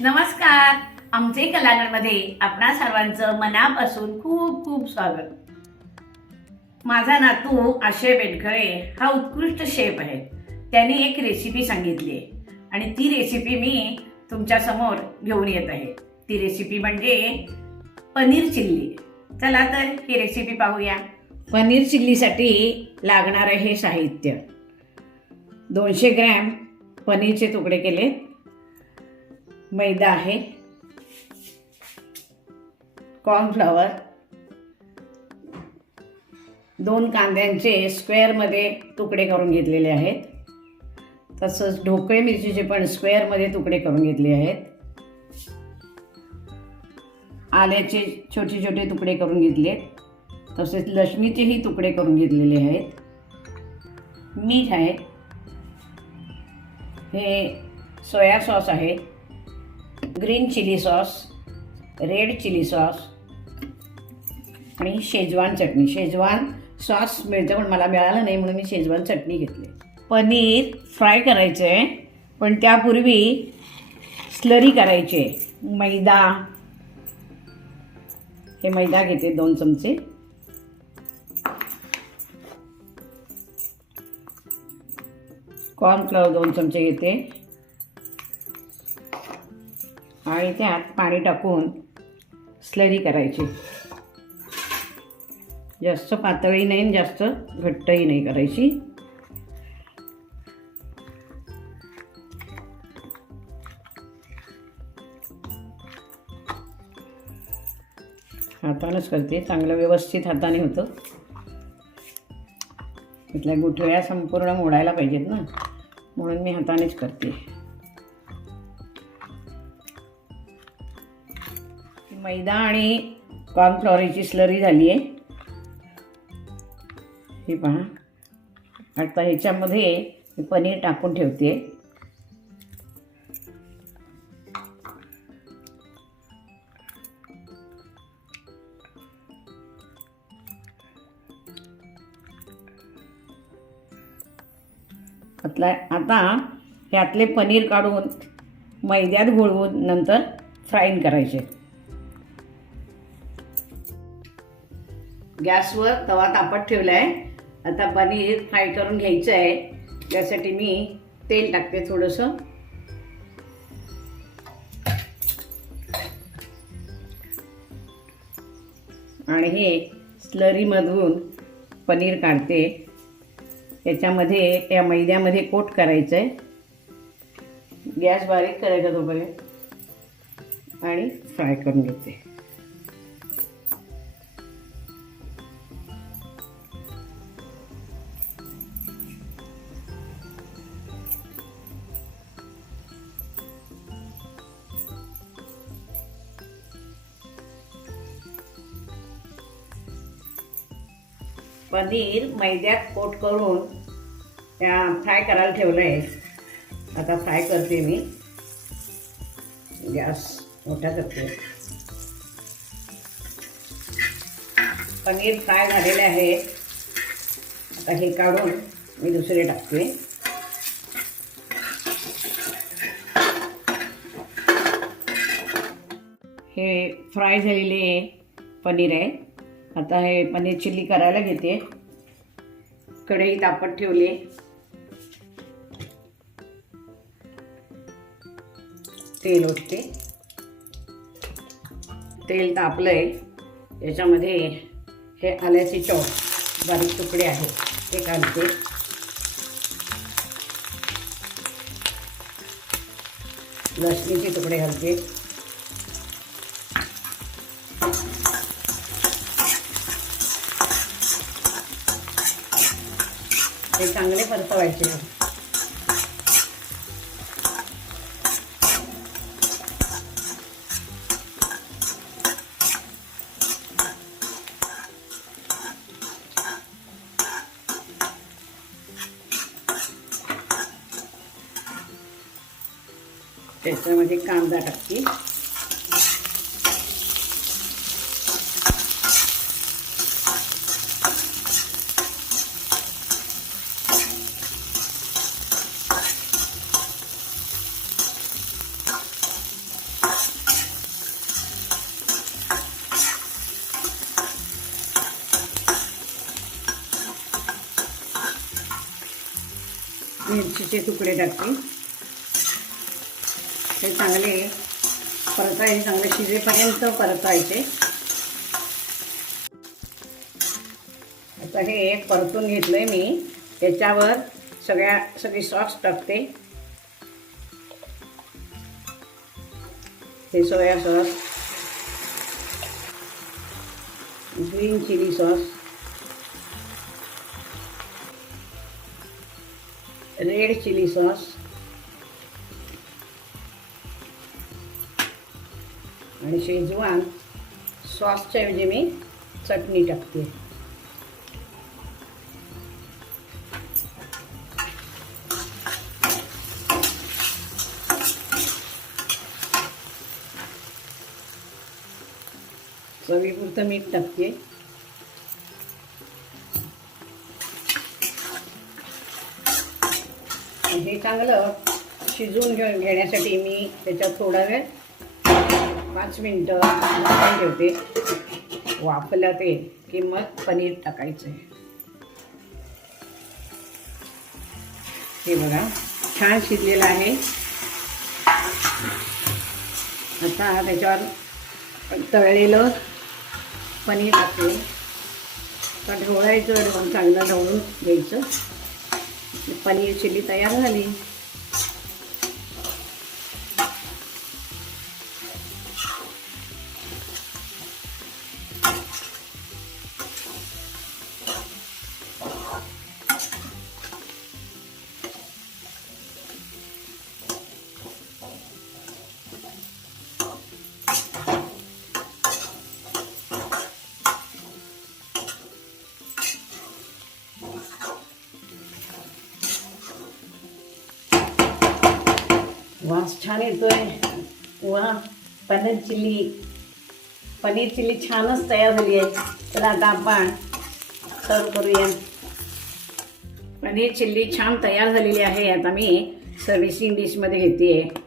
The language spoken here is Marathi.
नमस्कार. आमचे कलागडमध्ये आपणा सर्वांचं मनापासून खूप खूप स्वागत. माझा नातू आशय बेटकळे हा उत्कृष्ट शेफ आहे. त्याने एक रेसिपी सांगितली आहे. आणि ती रेसिपी मी तुमच्यासमोर घेऊन येत आहे. ती रेसिपी म्हणजे पनीर चिल्ली. चला तर ही रेसिपी पाहूया. पनीर चिल्लीसाठी लागणारं हे साहित्य. दोनशे ग्रॅम पनीरचे तुकडे केले मैदा आहे. कॉर्नफ्लॉवर दोन कांद्यांचे स्क्वेअरमध्ये तुकडे करून घेतलेले आहेत. तसंच ढोकळे मिरचीचे पण स्क्वेअरमध्ये तुकडे करून घेतले आहेत. आल्याचे छोटे छोटे तुकडे करून घेतले तसेच लक्ष्मीचेही तुकडे करून घेतलेले आहेत. मीठ आहे. हे सोया सॉस आहे. Green chilli sauce red chilli sauce आणि शेजवान चटणी. शेजवान सॉस मिळतं पण मला मिळालं नाही म्हणून मी शेजवान चटणी घेतली. पनीर फ्राय करायचं आहे पण त्यापूर्वी स्लरी करायची आहे. मैदा. हे मैदा घेते दोन चमचे. कॉर्नफ्लॉवर दोन चमचे घेते. आणि त्यात पाणी टाकून स्लरी करायची. जास्त पातळी नाही आणि जास्त घट्टही नाही करायची. हातानंच करते चांगलं व्यवस्थित हाताने होतं. इथल्या गुठळ्या संपूर्ण मोडायला पाहिजेत ना. म्हणून मी हातानेच करते. मैदा आणि कॉर्नफ्लॉरीची स्लरी झाली आहे हे पहा. आता ह्याच्यामध्ये पनीर टाकून ठेवते आता आता ह्यातले पनीर काढून मैद्यात घोळवून नंतर फ्राईन करायचे. गॅसवर तवा तापत ठेवला आहे आता पनीर फ्राय करून घ्यायचं आहे त्यासाठी मी तेल टाकते थोडंसं. आणि हे स्लरीमधून पनीर काढते. त्याच्यामध्ये त्या मैद्यामध्ये कोट करायचं आहे गॅस बारीक करायचा तोपर्यंत. आणि फ्राय करून घेते. पनीर मैद्यात कोट करून त्या फ्राय करायला ठेवलं आहे आता फ्राय करते मी. गॅस मोठा करते. पनीर फ्राय झालेले आहे. आता हे काढून मी दुसरे टाकते. हे फ्राय झालेले पनीर आहे. आता हे पनीर चिल्ली करायला घेते. कढई तापत ठेवली. तेल ओतते. तेल तापलंय. याच्यामध्ये हे आल्याचे चौक बारीक तुकडे आहेत. ते घालते. लसणीचे तुकडे घालते. हे चांगले परतवायचे. त्याच्यामध्ये कांदा टाकते. मिरचीचे तुकडे टाकते. हे चांगले परतायचे चांगले शिजेपर्यंत परतायचे. आता हे परतून घेतलंय मी. त्याच्यावर सगळ्या सगळी सॉस टाकते. हे soya sauce. Green chilli sauce. Red chilli sauce. आणि शेजवान सॉसच्या ऐवजी मी चटणी टाकते. चवीपुरतं मीठ टाकते. हे चांगलं शिजवून घेऊन घेण्यासाठी मी त्याच्यात थोडा वेळ पाच मिनटं ठेवते. वाफलं ते की मग पनीर टाकायचं आहे. हे बघा छान शिजलेलं आहे. आता त्याच्यावर तळलेलं पनीर टाकते. आता ढवळायचं चांगलं ढवळून घ्यायचं. पनीर चिली तयार झाली. वास छान येतोय. वा पनीर चिल्ली. पनीर चिल्ली छानच तयार झाली आहे. तर आता आपण सर्व करूया. पनीर चिल्ली छान तयार झालेली आहे. आता मी सर्व्हिसिंग डिशमध्ये घेते. आहे